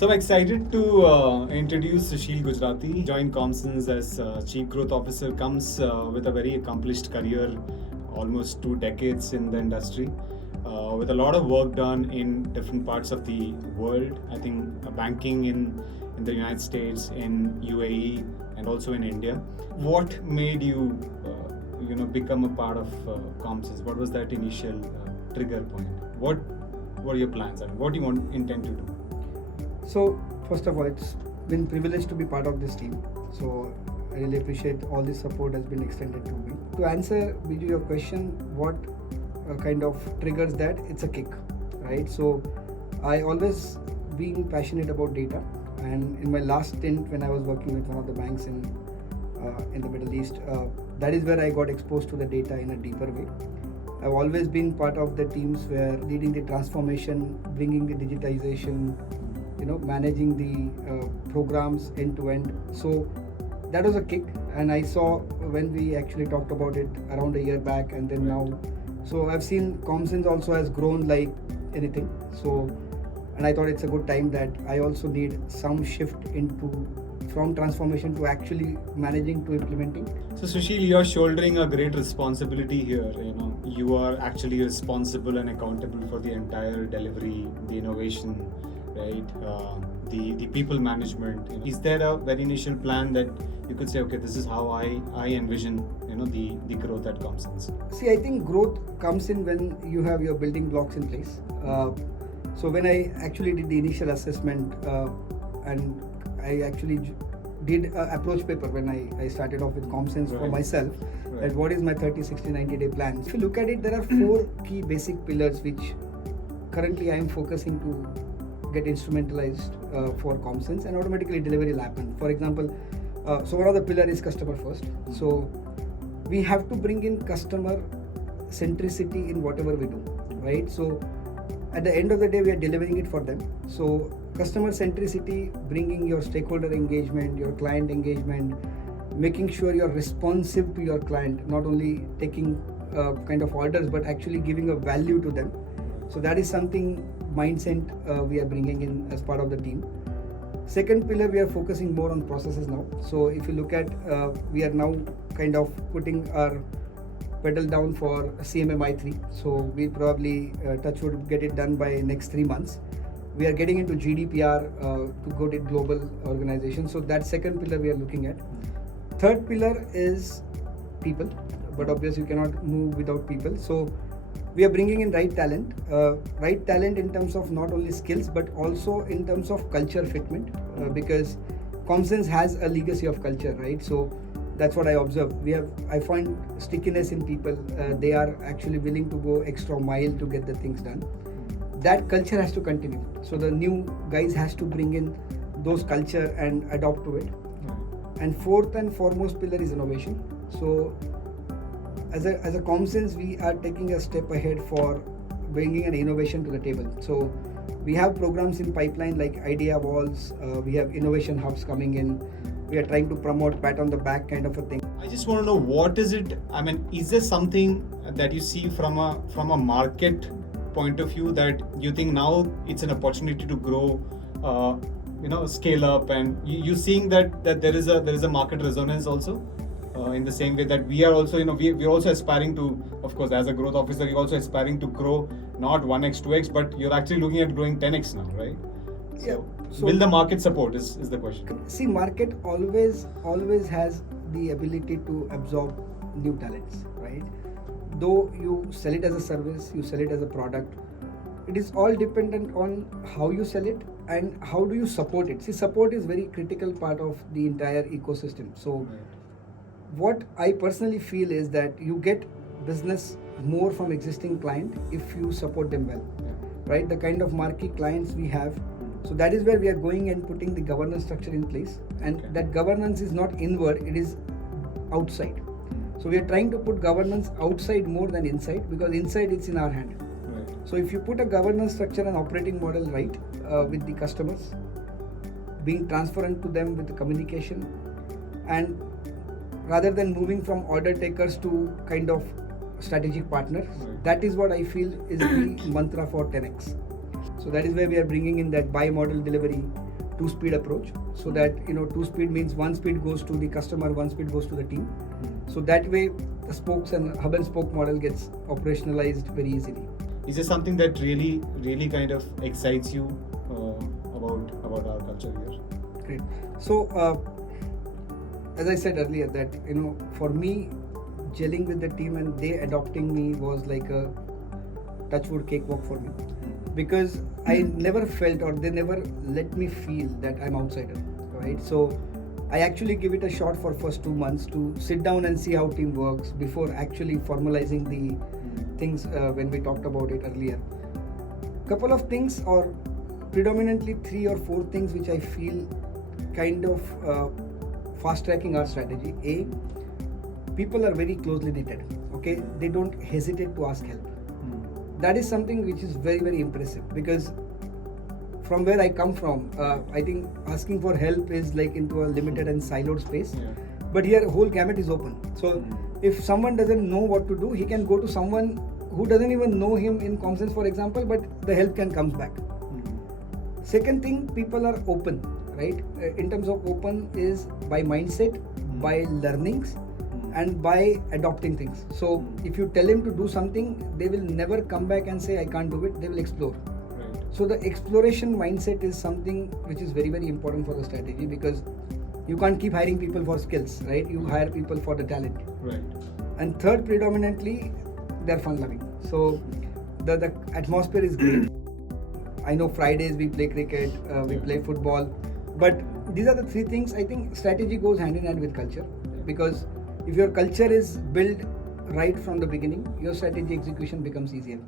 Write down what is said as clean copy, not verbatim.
So I'm excited to introduce Sushil Gujrathi. Joined Comsense as Chief Growth Officer, comes with a very accomplished career, almost 2 decades in the industry, with a lot of work done in different parts of the world. I think banking in the United States, in UAE, and also in India. What made you, become a part of Comsense? What was that initial trigger point? What were your plans and what do you intend to do? So, first of all, it's been privileged to be part of this team. So, I really appreciate all the support has been extended to me. To answer, Biju, your question, what kind of triggers that? It's a kick, right? So, I always been passionate about data, and in my last stint when I was working with one of the banks in the Middle East, that is where I got exposed to the data in a deeper way. I've always been part of the teams where leading the transformation, bringing the digitization, managing the programs end to end. So that was a kick, and I saw when we actually talked about it around a year back, and then now. So I've seen Comsense also has grown like anything. So, and I thought it's a good time that I also need some shift from transformation to actually managing to implementing. So Sushil, you're shouldering a great responsibility here. You are actually responsible and accountable for the entire delivery, the innovation, right? The people management. Is there a very initial plan that you could say, okay, this is how I envision, the growth that comes in? See, I think growth comes in when you have your building blocks in place. So when I actually did the initial assessment, and I actually did an approach paper when I started off with Comsense for myself, that what is my 30, 60, 90-day plan. If you look at it, there are 4 key basic pillars which currently I am focusing to get instrumentalized for Comsense, and automatically delivery will happen. For example, so one of the pillar is customer first. So we have to bring in customer centricity in whatever we do, right? So at the end of the day, we are delivering it for them. So customer centricity, bringing your stakeholder engagement, your client engagement, making sure you're responsive to your client, not only taking kind of orders, but actually giving a value to them. So that is something mindset we are bringing in as part of the team. Second pillar, we are focusing more on processes now. So if you look at, we are now kind of putting our pedal down for CMMi 3. So we probably touch wood get it done by next 3 months. We are getting into GDPR to go to global organization. So that second pillar we are looking at. Third pillar is people, but obviously you cannot move without people. So we are bringing in right talent in terms of not only skills but also in terms of culture fitment, because Comsense has a legacy of culture, right? So that's what I observe. I find stickiness in people. They are actually willing to go extra mile to get the things done. That culture has to continue. So the new guys has to bring in those culture and adopt to it. And fourth and foremost pillar is innovation. So as a Comsense, we are taking a step ahead for bringing an innovation to the table. So we have programs in pipeline like idea walls. We have innovation hubs coming in. We are trying to promote pat on the back kind of a thing. I just want to know, what is it? I mean, is there something that you see from a market point of view that you think now it's an opportunity to grow, scale up, and you seeing that there is a market resonance also? In the same way that we are also, we're also aspiring to, of course, as a growth officer, you're also aspiring to grow not 1x, 2x, but you're actually looking at growing 10x now, right? So will the market support is the question. See, market always has the ability to absorb new talents, right? Though you sell it as a service, you sell it as a product, it is all dependent on how you sell it and how do you support it. See, support is very critical part of the entire ecosystem. So what I personally feel is that you get business more from existing client if you support them well, right? The kind of marquee clients we have. So that is where we are going and putting the governance structure in place. And that governance is not inward, it is outside. So we are trying to put governance outside more than inside, because inside it's in our hand. So if you put a governance structure and operating model right with the customers, being transparent to them with the communication, and rather than moving from order takers to kind of strategic partners, that is what I feel is the mantra for 10x. So that is where we are bringing in that buy model delivery, two-speed approach, so that two-speed means one speed goes to the customer, one speed goes to the team. So that way the spokes and hub and spoke model gets operationalized very easily. Is there something that really kind of excites you about our culture here? Great. So as I said earlier, that for me, gelling with the team and they adopting me was like a touchwood cakewalk for me, because I never felt, or they never let me feel that I'm outsider, right? So I actually give it a shot for first 2 months to sit down and see how team works before actually formalizing the things when we talked about it earlier. Couple of things, or predominantly 3 or 4 things which I feel kind of fast tracking our strategy. A, people are very closely knitted. Okay, they don't hesitate to ask help. That is something which is very, very impressive, because from where I come from, I think asking for help is like into a limited and siloed space. Yeah. But here whole gamut is open. So if someone doesn't know what to do, he can go to someone who doesn't even know him in Comsense, for example, but the help can come back. Second thing, people are open, right? In terms of open is by mindset, by learnings, and by adopting things. So if you tell him to do something, they will never come back and say I can't do it. They will explore. Right. So the exploration mindset is something which is very, very important for the strategy, because you can't keep hiring people for skills, right? You hire people for the talent. Right. And third, predominantly, they're fun loving. So the atmosphere is great. I know Fridays we play cricket, we play football, but these are the 3 things. I think strategy goes hand in hand with culture, because if your culture is built right from the beginning, your strategy execution becomes easier.